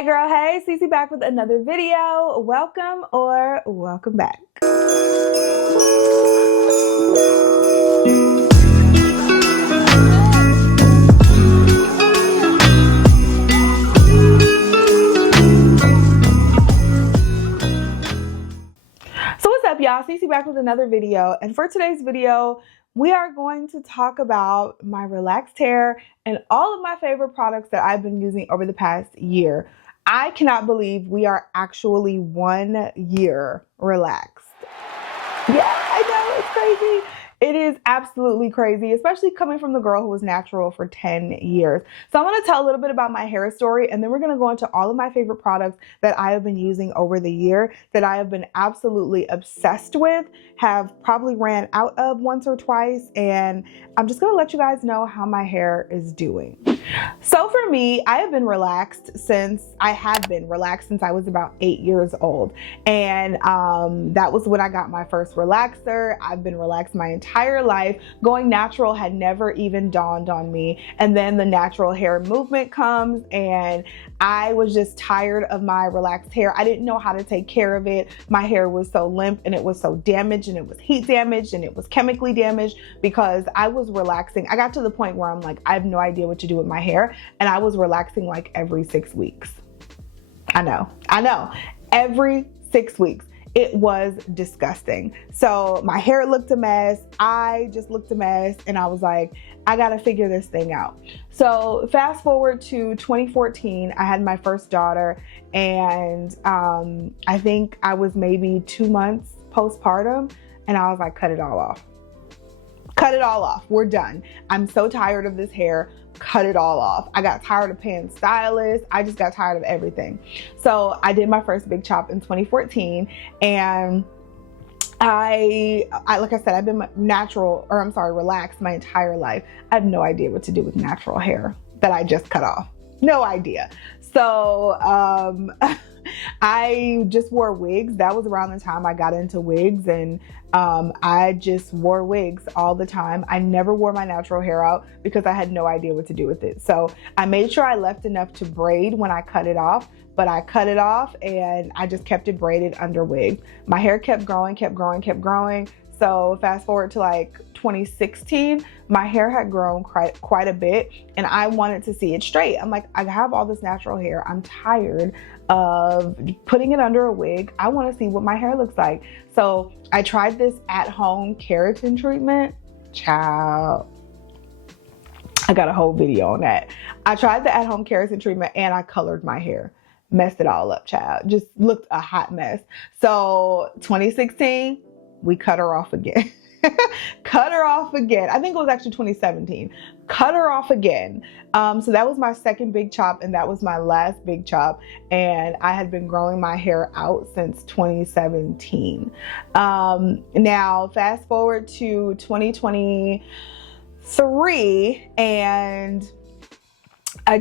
Hey girl, hey, Cece back with another video. Welcome or welcome back. So what's up y'all, Cece back with another video, and for today's video, we are going to talk about my relaxed hair and all of my favorite products that I've been using over the past year. I cannot believe we are actually 1 year relaxed. Yeah, I know, it's crazy. It is absolutely crazy, especially coming from the girl who was natural for 10 years. So I'm going to tell a little bit about my hair story, and then we're going to go into all of my favorite products that I have been using over the year that I have been absolutely obsessed with, have probably ran out of once or twice, and I'm just going to let you guys know how my hair is doing. So for me, I have been relaxed since I was about 8 years old. And that was when I got my first relaxer. I've been relaxed my entire life. Going natural had never even dawned on me. And then the natural hair movement comes, and I was just tired of my relaxed hair. I didn't know how to take care of it. My hair was so limp, and it was so damaged, and it was heat damaged, and it was chemically damaged because I was relaxing. I got to the point where I'm like, I have no idea what to do with my hair, and I was relaxing like every 6 weeks. I know, every 6 weeks. It was disgusting. So my hair looked a mess. I just looked a mess, and I was like, I gotta figure this thing out. So fast forward to 2014, I had my first daughter, and I think I was maybe 2 months postpartum, and I was like, cut it all off. Cut it all off. We're done. I'm so tired of this hair. Cut it all off. I got tired of paying stylists. I just got tired of everything. So I did my first big chop in 2014, and I like I said, I've been relaxed my entire life. I have no idea what to do with natural hair that I just cut off. No idea. So I just wore wigs. That was around the time I got into wigs, and I just wore wigs all the time. I never wore my natural hair out because I had no idea what to do with it. So I made sure I left enough to braid when I cut it off, but I cut it off and I just kept it braided under wig. My hair kept growing. So fast forward to like 2016, my hair had grown quite a bit, and I wanted to see it straight. I'm like, I have all this natural hair. I'm tired of putting it under a wig. I want to see what my hair looks like. So I tried this at-home keratin treatment. Child, I got a whole video on that. I tried the at-home keratin treatment, and I colored my hair. Messed it all up, child. Just looked a hot mess. So 2016, we cut her off again. Cut her off again. I think it was actually 2017. Cut her off again. So that was my second big chop, and that was my last big chop. And I had been growing my hair out since 2017. Now fast forward to 2023, and I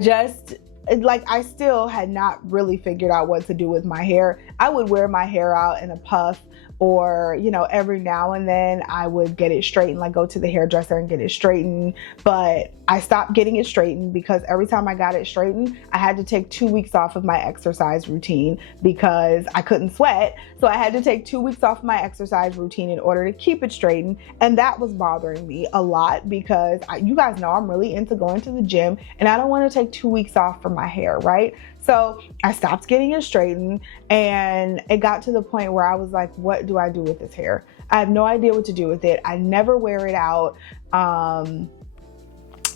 still had not really figured out what to do with my hair. I would wear my hair out in a puff, or, you know, every now and then I would get it straightened, like go to the hairdresser and get it straightened. But I stopped getting it straightened because every time I got it straightened, I had to take 2 weeks off of my exercise routine because I couldn't sweat. So I had to take 2 weeks off of my exercise routine in order to keep it straightened. And that was bothering me a lot because you guys know I'm really into going to the gym, and I don't want to take 2 weeks off from my hair, right? So I stopped getting it straightened, and it got to the point where I was like, what do I do with this hair? I have no idea what to do with it. I never wear it out.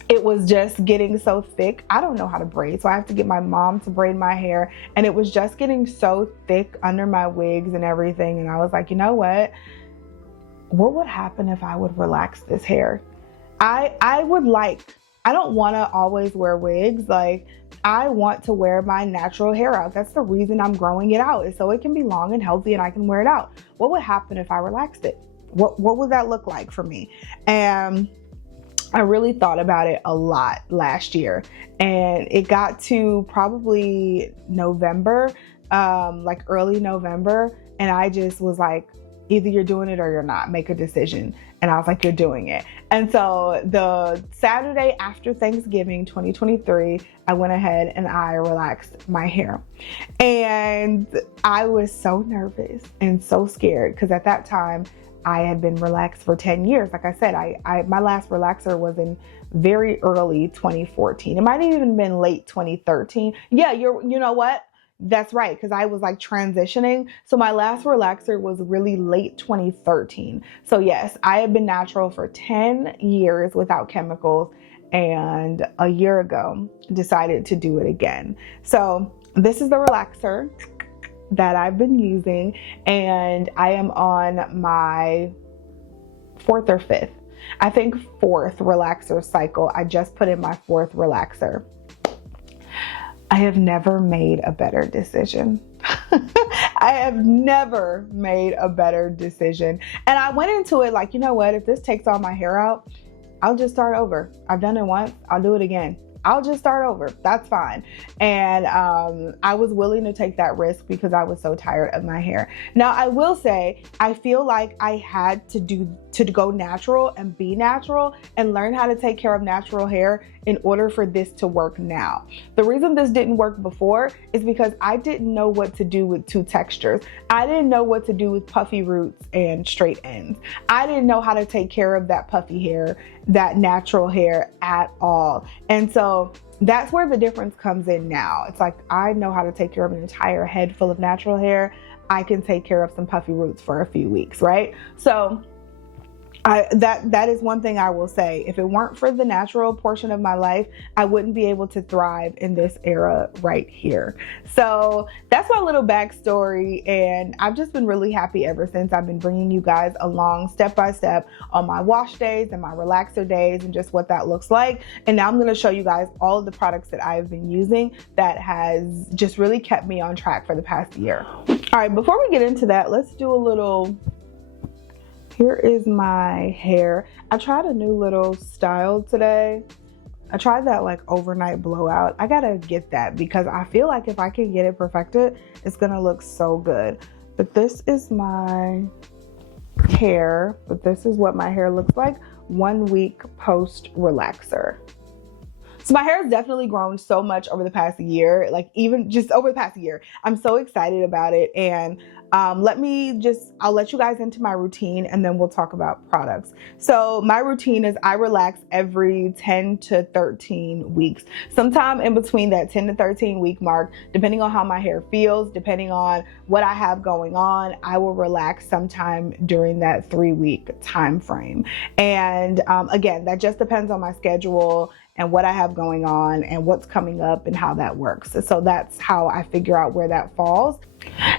It was just getting so thick. I don't know how to braid, so I have to get my mom to braid my hair, and it was just getting so thick under my wigs and everything. And I was like, you know what would happen if I would relax this hair? I don't want to always wear wigs. Like, I want to wear my natural hair out. That's the reason I'm growing it out, is so it can be long and healthy and I can wear it out. What would happen if I relaxed it? What would that look like for me? And I really thought about it a lot last year, and it got to probably November, like early November, and I just was like, either you're doing it or you're not. Make a decision. And I was like, you're doing it. And so the Saturday after Thanksgiving 2023, I went ahead and I relaxed my hair. And I was so nervous and so scared because at that time I had been relaxed for 10 years. Like I said, my last relaxer was in very early 2014. It might have even been late 2013. Yeah, you know what? That's right, because I was like transitioning. So my last relaxer was really late 2013. So yes, I have been natural for 10 years without chemicals, and a year ago decided to do it again. So this is the relaxer that I've been using, and I am on my fourth or fifth, I think fourth relaxer cycle. I just put in my fourth relaxer. I have never made a better decision. I have never made a better decision. And I went into it like, you know what, if this takes all my hair out, I'll just start over. I've done it once, I'll do it again. I'll just start over. That's fine. And I was willing to take that risk because I was so tired of my hair. Now, I will say, I feel like I had to go natural and be natural and learn how to take care of natural hair in order for this to work now. The reason this didn't work before is because I didn't know what to do with two textures. I didn't know what to do with puffy roots and straight ends. I didn't know how to take care of that puffy hair, that natural hair at all. And so that's where the difference comes in now. It's like, I know how to take care of an entire head full of natural hair. I can take care of some puffy roots for a few weeks, right? So that is one thing I will say. If it weren't for the natural portion of my life, I wouldn't be able to thrive in this era right here. So that's my little backstory, and I've just been really happy ever since. I've been bringing you guys along step by step on my wash days and my relaxer days and just what that looks like. And now I'm going to show you guys all of the products that I've been using that has just really kept me on track for the past year. All right, before we get into that, let's do a little... Here is my hair. I tried a new little style today. I tried that like overnight blowout. I gotta get that because I feel like if I can get it perfected, it's gonna look so good. But this is my hair, but this is what my hair looks like 1 week post relaxer. So my hair has definitely grown so much over the past year, like even just over the past year. I'm so excited about it. And I'll let you guys into my routine and then we'll talk about products. So my routine is I relax every 10 to 13 weeks. Sometime in between that 10 to 13 week mark, depending on how my hair feels, depending on what I have going on, I will relax sometime during that 3-week time frame. And again, that just depends on my schedule and what I have going on and what's coming up and how that works. So that's how I figure out where that falls.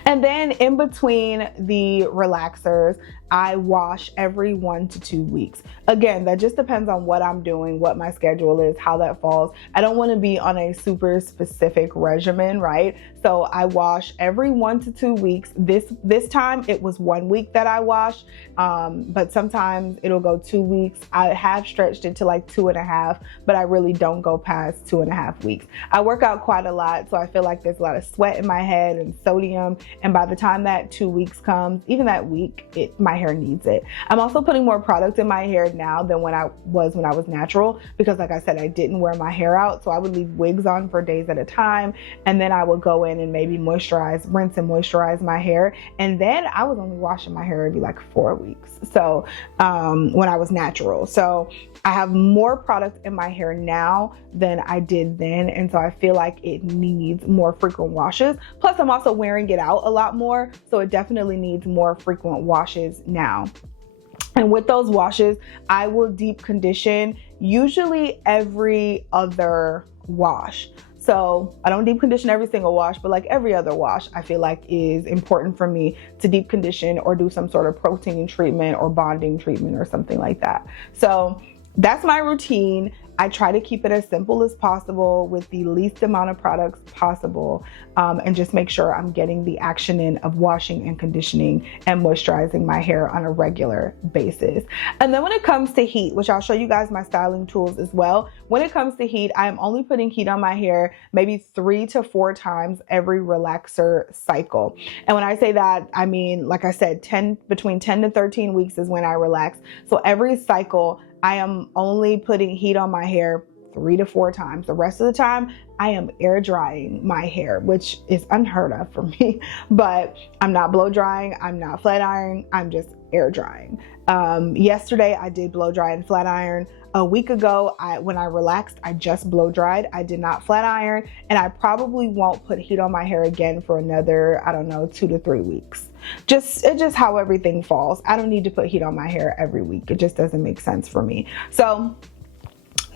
And then in between the relaxers, I wash every 1 to 2 weeks. Again, that just depends on what I'm doing, what my schedule is, how that falls. I don't want to be on a super specific regimen, right? So I wash every 1 to 2 weeks. This time it was 1 week that I wash, but sometimes it'll go 2 weeks. I have stretched it to like 2.5, but I really don't go past 2.5 weeks. I work out quite a lot, so I feel like there's a lot of sweat in my head and sodium. And by the time that 2 weeks comes, even that week, my hair needs it. I'm also putting more product in my hair now than when I was natural, because like I said, I didn't wear my hair out. So I would leave wigs on for days at a time. And then I would go in and maybe rinse and moisturize my hair. And then I was only washing my hair every like 4 weeks. So when I was natural. So I have more product in my hair now than I did then. And so I feel like it needs more frequent washes. Plus I'm also wearing it out a lot more. So it definitely needs more frequent washes now. And with those washes, I will deep condition usually every other wash. So I don't deep condition every single wash, but like every other wash, I feel like is important for me to deep condition or do some sort of protein treatment or bonding treatment or something like that. So that's my routine. I try to keep it as simple as possible with the least amount of products possible, and just make sure I'm getting the action in of washing and conditioning and moisturizing my hair on a regular basis. And then when it comes to heat, which I'll show you guys my styling tools as well. When it comes to heat, I am only putting heat on my hair maybe 3 to 4 times every relaxer cycle. And when I say that, I mean, like I said, between 10 to 13 weeks is when I relax. So every cycle, I am only putting heat on my hair 3 to 4 times. The rest of the time, I am air drying my hair, which is unheard of for me, but I'm not blow drying, I'm not flat ironing, I'm just air drying. Yesterday I did blow dry and flat iron. A week ago, when I relaxed, I just blow dried. I did not flat iron, and I probably won't put heat on my hair again for another, I don't know, 2 to 3 weeks. It's just how everything falls. I don't need to put heat on my hair every week. It just doesn't make sense for me. So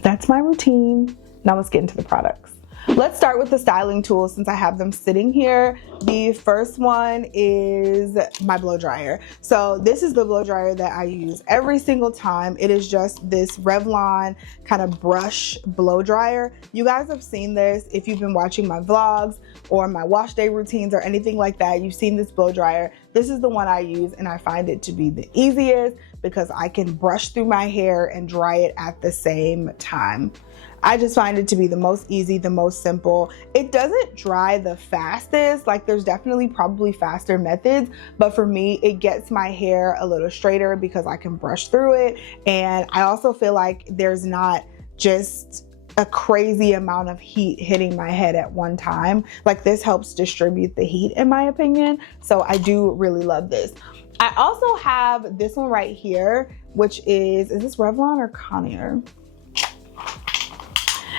that's my routine. Now let's get into the products. Let's start with the styling tools since I have them sitting here. The first one is my blow dryer. So this is the blow dryer that I use every single time. It is just this Revlon kind of brush blow dryer. You guys have seen this if you've been watching my vlogs or my wash day routines or anything like that. You've seen this blow dryer. This is the one I use, and I find it to be the easiest because I can brush through my hair and dry it at the same time. I just find it to be the most easy, the most simple. It doesn't dry the fastest, like there's definitely probably faster methods, but for me, it gets my hair a little straighter because I can brush through it. And I also feel like there's not just a crazy amount of heat hitting my head at one time. Like this helps distribute the heat in my opinion. So I do really love this. I also have this one right here, which is this Revlon or Conair?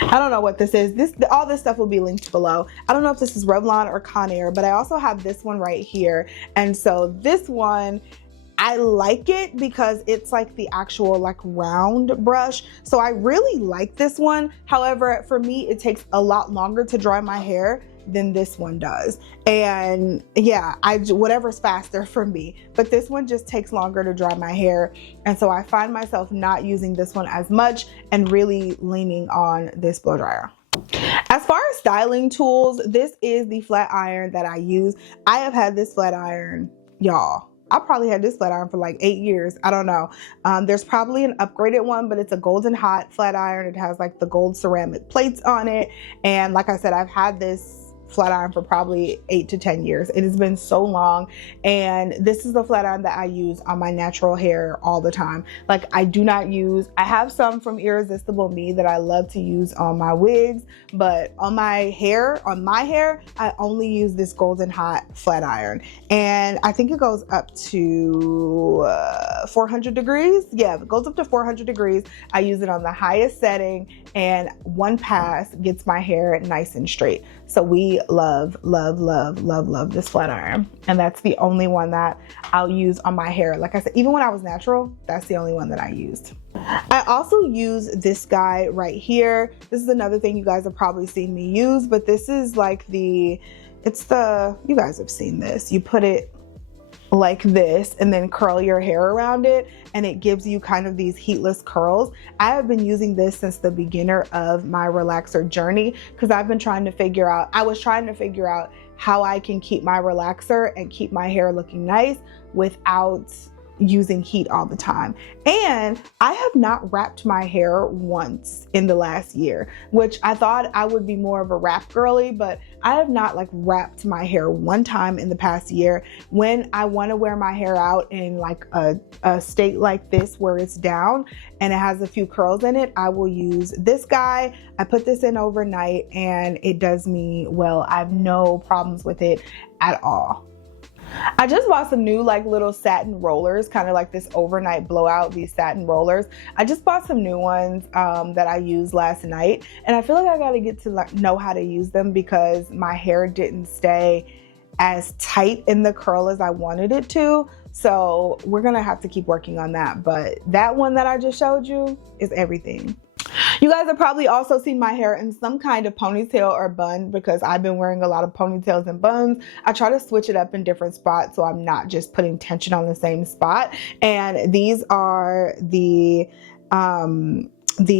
I don't know what this is. All this stuff will be linked below. I don't know if this is Revlon or Conair, but I also have this one right here. And so this one, I like it because it's like the actual like round brush. So I really like this one. However, for me, it takes a lot longer to dry my hair than this one does. And yeah, whatever's faster for me, but this one just takes longer to dry my hair. And so I find myself not using this one as much and really leaning on this blow dryer. As far as styling tools, this is the flat iron that I use. I have had this flat iron, y'all. I probably had this flat iron for like 8 years. I don't know. There's probably an upgraded one, but it's a golden hot flat iron. It has like the gold ceramic plates on it. And like I said, I've had this flat iron for probably 8 to 10 years. It has been so long, and this is the flat iron that I use on my natural hair all the time. Like I have some from Irresistible Me that I love to use on my wigs, but on my hair, I only use this golden hot flat iron, and I think it goes up to 400 degrees. Yeah, it goes up to 400 degrees. I use it on the highest setting, and one pass gets my hair nice and straight. So we love this flat iron. And that's the only one that I'll use on my hair. Like I said, even when I was natural, that's the only one that I used. I also use this guy right here. This is another thing you guys have probably seen me use, but this is like you guys have seen this. You put it like this and then curl your hair around it, and it gives you kind of these heatless curls. I have been using this since the beginner of my relaxer journey because I was trying to figure out how I can keep my relaxer and keep my hair looking nice without using heat all the time. And I have not wrapped my hair once in the last year, which I thought I would be more of a wrap girly, but I have not like wrapped my hair one time in the past year. When I want to wear my hair out in like a state like this where it's down and it has a few curls in it, I will use this guy. I put this in overnight and it does me well. I have no problems with it at all. I just bought some new like little satin rollers, kind of like this overnight blowout, these satin rollers. I just bought some new ones that I used last night, and I feel like I gotta get to know how to use them because my hair didn't stay as tight in the curl as I wanted it to. So we're gonna have to keep working on that. But that one that I just showed you is everything. You guys have probably also seen my hair in some kind of ponytail or bun because I've been wearing a lot of ponytails and buns. I try to switch it up in different spots so I'm not just putting tension on the same spot. And these are the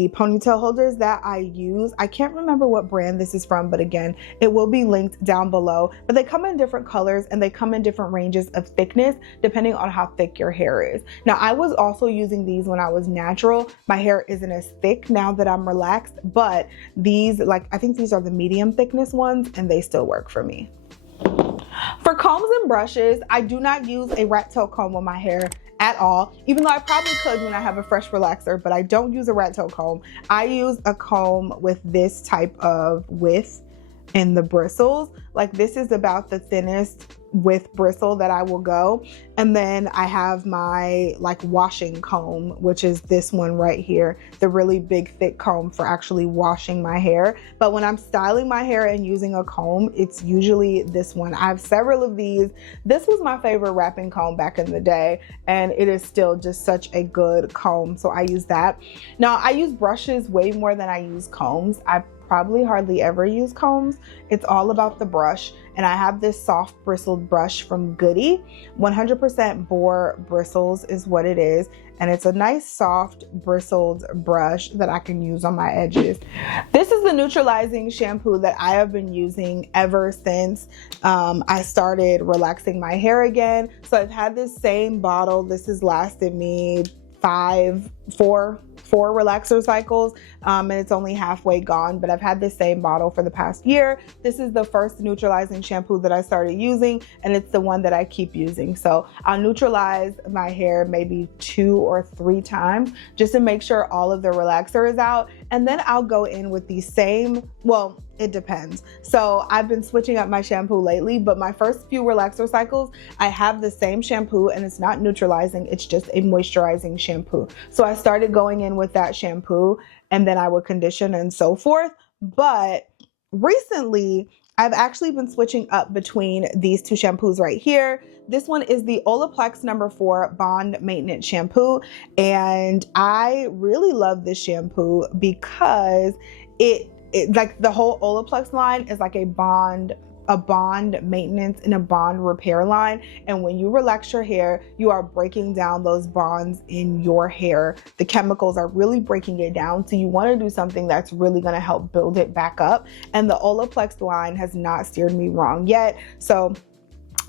ponytail holders that I use. I can't remember what brand this is from, but again, it will be linked down below. But they come in different colors and they come in different ranges of thickness depending on how thick your hair is. Now, I was also using these when I was natural. My hair isn't as thick now that I'm relaxed, but these, I think these are the medium thickness ones and they still work for me. For combs and brushes, I do not use a rat tail comb on my hair at all, even though I probably could when I have a fresh relaxer, but I don't use a rat tail comb. I use a comb with this type of width in the bristles. Like this is about the thinnest with bristle that I will go. And then I have my like washing comb, which is this one right here, the really big thick comb for actually washing my hair. But when I'm styling my hair and using a comb, it's usually this one. I have several of these. This was my favorite wrapping comb back in the day, and it is still just such a good comb, so I use that. Now I use brushes way more than I use combs. I probably hardly ever use combs. It's all about the brush. And I have this soft bristled brush from Goody. 100% boar bristles is what it is. And it's a nice soft bristled brush that I can use on my edges. This is the neutralizing shampoo that I have been using ever since I started relaxing my hair again. So I've had this same bottle. This has lasted me four relaxer cycles, and it's only halfway gone, but I've had the same bottle for the past year. This is the first neutralizing shampoo that I started using, and it's the one that I keep using. So I'll neutralize my hair maybe 2 or 3 times just to make sure all of the relaxer is out, and then I'll go in with the same, well, it depends. So I've been switching up my shampoo lately, but my first few relaxer cycles, I have the same shampoo, and it's not neutralizing, it's just a moisturizing shampoo. So I started going in with that shampoo, and then I would condition and so forth. But recently, I've actually been switching up between these 2 shampoos right here. This one is the Olaplex No. 4 Bond Maintenance Shampoo, and I really love this shampoo because it like the whole Olaplex line is like a bond maintenance and a bond repair line. And when you relax your hair, you are breaking down those bonds in your hair. The chemicals are really breaking it down. So you want to do something that's really going to help build it back up. And the Olaplex line has not steered me wrong yet. So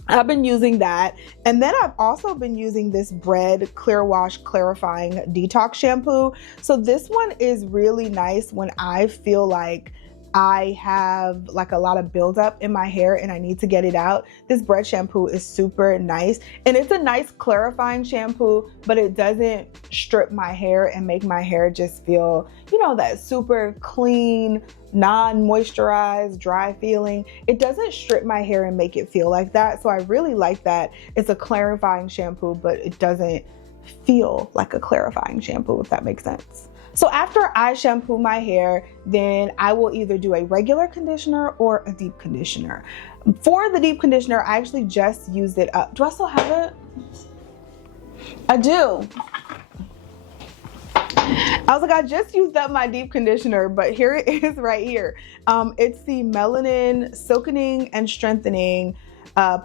I've been using that. And then I've also been using this Bread Clear Wash Clarifying Detox Shampoo. So this one is really nice when I feel like I have like a lot of buildup in my hair and I need to get it out. This Bread shampoo is super nice, and it's a nice clarifying shampoo, but it doesn't strip my hair and make my hair just feel, you know, that super clean, non-moisturized, dry feeling. It doesn't strip my hair and make it feel like that. So I really like that. It's a clarifying shampoo, but it doesn't feel like a clarifying shampoo, if that makes sense. So after I shampoo my hair, then I will either do a regular conditioner or a deep conditioner. For the deep conditioner, I actually just used it up. Do I still have it? I do. I was like, I just used up my deep conditioner, but here it is right here. It's the Melanin Silkening and Strengthening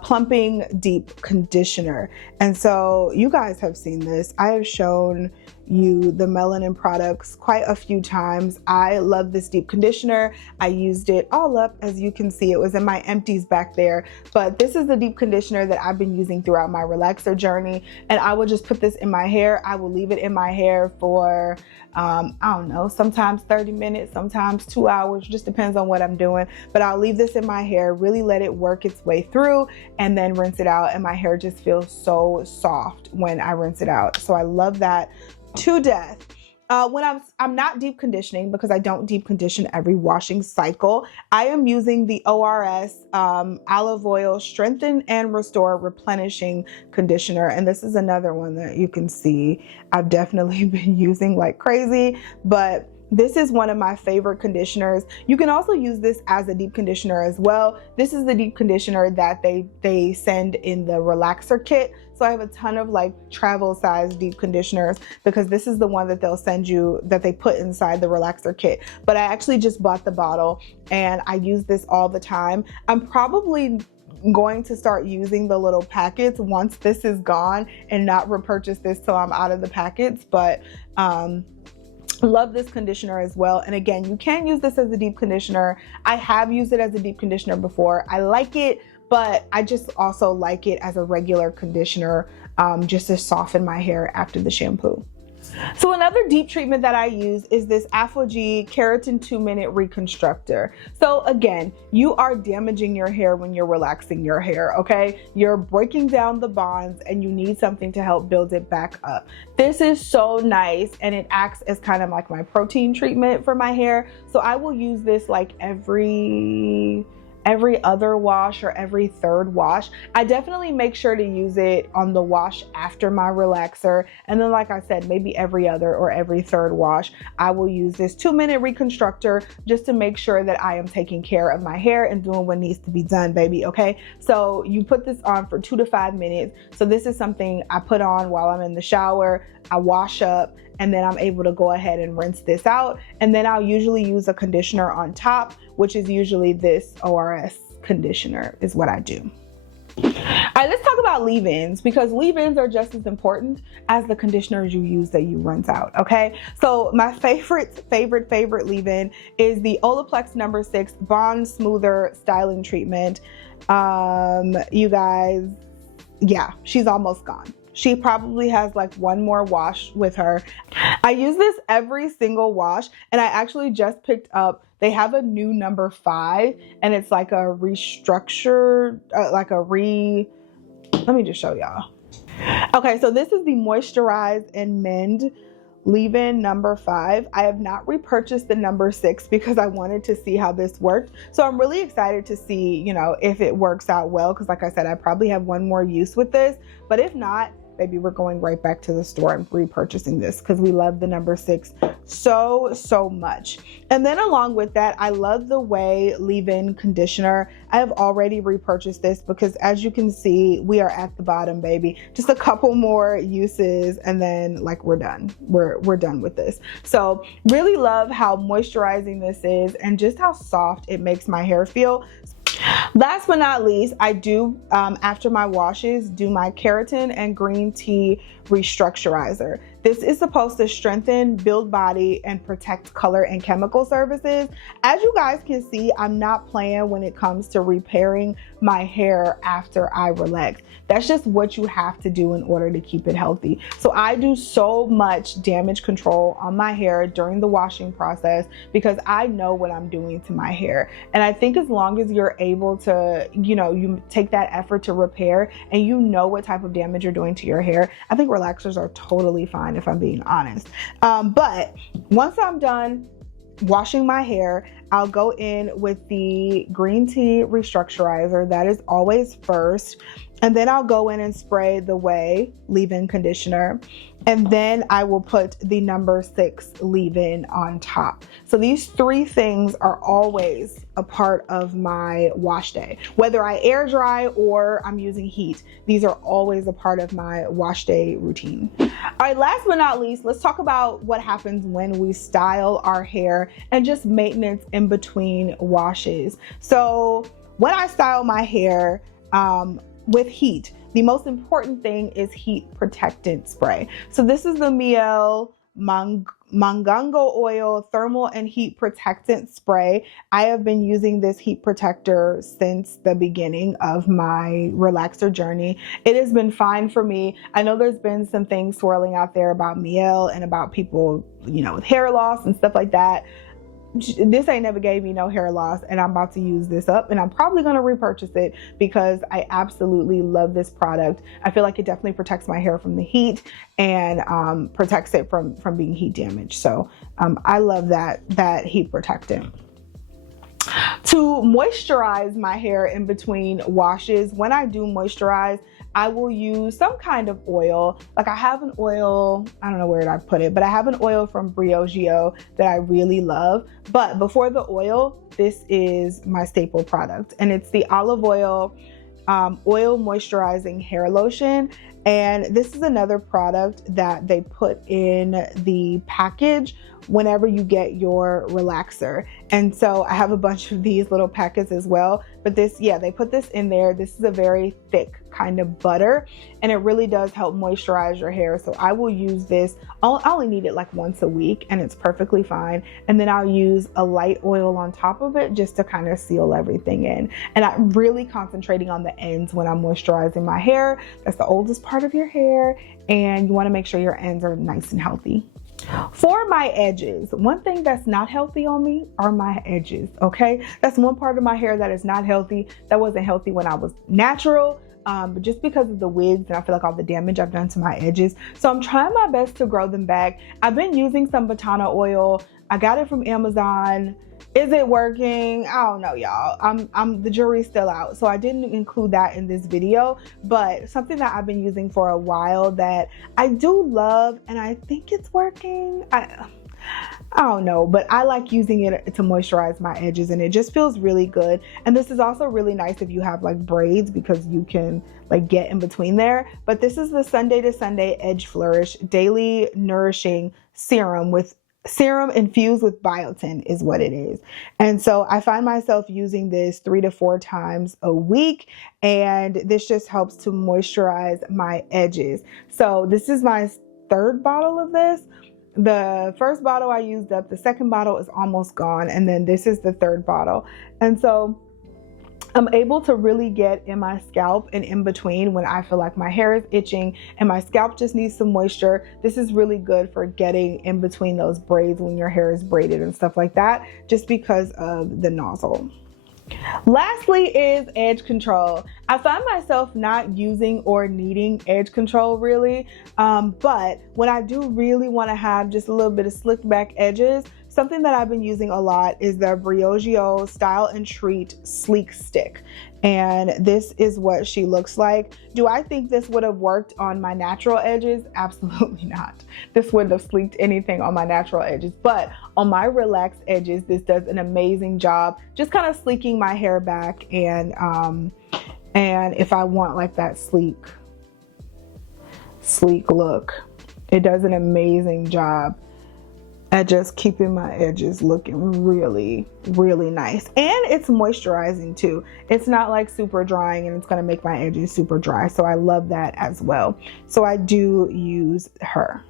Plumping Deep Conditioner. And so you guys have seen this. I have shown you the melanin products quite a few times. I love this deep conditioner. I used it all up. As you can see, it was in my empties back there, but this is the deep conditioner that I've been using throughout my relaxer journey. And I will just put this in my hair. I will leave it in my hair for I don't know, sometimes 30 minutes, sometimes 2 hours, just depends on what I'm doing. But I'll leave this in my hair, really let it work its way through, and then rinse it out. And my hair just feels so soft when I rinse it out. So I love that to death. When I'm not deep conditioning, because I don't deep condition every washing cycle, I am using the ORS Olive Oil Strengthen and Restore Replenishing Conditioner. And this is another one that you can see I've definitely been using like crazy, but this is one of my favorite conditioners. You can also use this as a deep conditioner as well. This is the deep conditioner that they send in the relaxer kit. So I have a ton of like travel size deep conditioners because this is the one that they'll send you, that they put inside the relaxer kit. But I actually just bought the bottle and I use this all the time. I'm probably going to start using the little packets once this is gone and not repurchase this till I'm out of the packets. But love this conditioner as well. And again, you can use this as a deep conditioner. I have used it as a deep conditioner before. I like it, but I just also like it as a regular conditioner, just to soften my hair after the shampoo. So another deep treatment that I use is this ApHogee Keratin 2-minute reconstructor. So again, you are damaging your hair when you're relaxing your hair, okay? You're breaking down the bonds and you need something to help build it back up. This is so nice, and it acts as kind of like my protein treatment for my hair. So I will use this like every other wash or every third wash. I definitely make sure to use it on the wash after my relaxer. And then, like I said, maybe every other or every third wash, I will use this 2-minute reconstructor just to make sure that I am taking care of my hair and doing what needs to be done, baby, okay? So you put this on for 2 to 5 minutes. So this is something I put on while I'm in the shower. I wash up, and then I'm able to go ahead and rinse this out. And then I'll usually use a conditioner on top, which is usually this ORS conditioner is what I do. All right, let's talk about leave-ins, because leave-ins are just as important as the conditioners you use that you rinse out, okay? So my favorite leave-in is the Olaplex No. 6 Bond Smoother Styling Treatment. You guys, yeah, she's almost gone. She probably has like one more wash with her. I use this every single wash, and I actually just picked up, they have a new No. 5, and it's like a restructured, let me just show y'all. Okay, so this is the Moisturize and Mend leave-in No. 5. I have not repurchased the No. 6 because I wanted to see how this worked. So I'm really excited to see, you know, if it works out well, because like I said, I probably have one more use with this, but if not, baby, we're going right back to the store and repurchasing this because we love the No. 6 so much. And then along with that, I love the Way leave-in conditioner. I have already repurchased this because, as you can see, we are at the bottom, baby. Just a couple more uses and then like we're done. We're done with this. So really love how moisturizing this is and just how soft it makes my hair feel. Last but not least, I do, after my washes, do my keratin and green tea restructurizer. This is supposed to strengthen, build body, and protect color and chemical services. As you guys can see, I'm not playing when it comes to repairing my hair after I relax. That's just what you have to do in order to keep it healthy. So I do so much damage control on my hair during the washing process because I know what I'm doing to my hair. And I think as long as you're able to, you take that effort to repair and you know what type of damage you're doing to your hair, I think relaxers are totally fine, if I'm being honest. But once I'm done washing my hair, I'll go in with the green tea restructurizer. That is always first. And then I'll go in and spray the Way leave-in conditioner. And then I will put the No. 6 leave-in on top. So these three things are always a part of my wash day. Whether I air dry or I'm using heat, these are always a part of my wash day routine. All right, last but not least, let's talk about what happens when we style our hair and just maintenance in between washes. So when I style my hair, with heat, the most important thing is heat protectant spray. So this is the Miel Mangongo Oil Thermal and Heat Protectant Spray. I have been using this heat protector since the beginning of my relaxer journey. It has been fine for me. I know there's been some things swirling out there about Miel and about people, with hair loss and stuff like that. This ain't never gave me no hair loss, and I'm about to use this up, and I'm probably going to repurchase it because I absolutely love this product. I feel like it definitely protects my hair from the heat and protects it from being heat damaged. So I love that heat protectant. To moisturize my hair in between washes, when I do moisturize, I will use some kind of oil. Like I have an oil, I don't know where I put it, but I have an oil from Briogeo that I really love. But before the oil, this is my staple product, and it's the olive oil oil moisturizing hair lotion. And this is another product that they put in the package whenever you get your relaxer. And so I have a bunch of these little packets as well, but they put this in there. This is a very thick kind of butter, and it really does help moisturize your hair. So I will use this. I only need it like once a week, and it's perfectly fine. And then I'll use a light oil on top of it just to kind of seal everything in. And I'm really concentrating on the ends when I'm moisturizing my hair. That's the oldest part part of your hair, and you want to make sure your ends are nice and healthy. For my edges, one thing that's not healthy on me are my edges, okay? That's one part of my hair that is not healthy. That wasn't healthy when I was natural, but just because of the wigs and I feel like all the damage I've done to my edges. So I'm trying my best to grow them back. I've been using some Botana oil. I got it from Amazon. Is it working? I don't know, y'all. The jury's still out. So I didn't include that in this video, but something that I've been using for a while that I do love and I think it's working. I don't know, but I like using it to moisturize my edges and it just feels really good. And this is also really nice if you have like braids because you can like get in between there. But this is the Sunday to Sunday Edge Flourish Daily Nourishing Serum infused with biotin is what it is. And so I find myself using this 3 to 4 times a week, and this just helps to moisturize my edges. So this is my 3rd bottle of this. The first bottle I used up, the second bottle is almost gone, and then this is the 3rd bottle. And so I'm able to really get in my scalp and in between when I feel like my hair is itching and my scalp just needs some moisture. This is really good for getting in between those braids when your hair is braided and stuff like that, just because of the nozzle. Lastly is edge control. I find myself not using or needing edge control really, but when I do really want to have just a little bit of slicked back edges, something that I've been using a lot is the Briogeo Style and Treat Sleek Stick. And this is what she looks like. Do I think this would have worked on my natural edges? Absolutely not. This wouldn't have sleeked anything on my natural edges, but on my relaxed edges, this does an amazing job just kind of sleeking my hair back. And if I want like that sleek look, it does an amazing job at just keeping my edges looking really, really nice. And it's moisturizing too. It's not like super drying and it's gonna make my edges super dry. So I love that as well. So I do use her.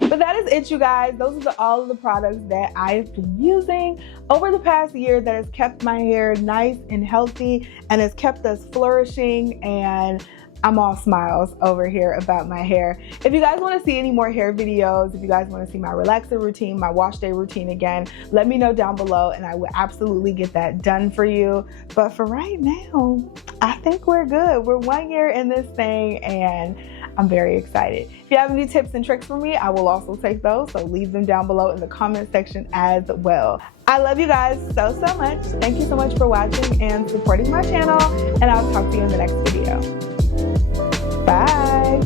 But that is it, you guys. Those are all of the products that I've been using over the past year that has kept my hair nice and healthy and has kept us flourishing, and I'm all smiles over here about my hair. If you guys want to see any more hair videos, if you guys want to see my relaxer routine, my wash day routine again, let me know down below and I will absolutely get that done for you. But for right now, I think we're good. We're 1 year in this thing and I'm very excited. If you have any tips and tricks for me, I will also take those. So leave them down below in the comment section as well. I love you guys so much. Thank you so much for watching and supporting my channel, and I'll talk to you in the next video. Bye.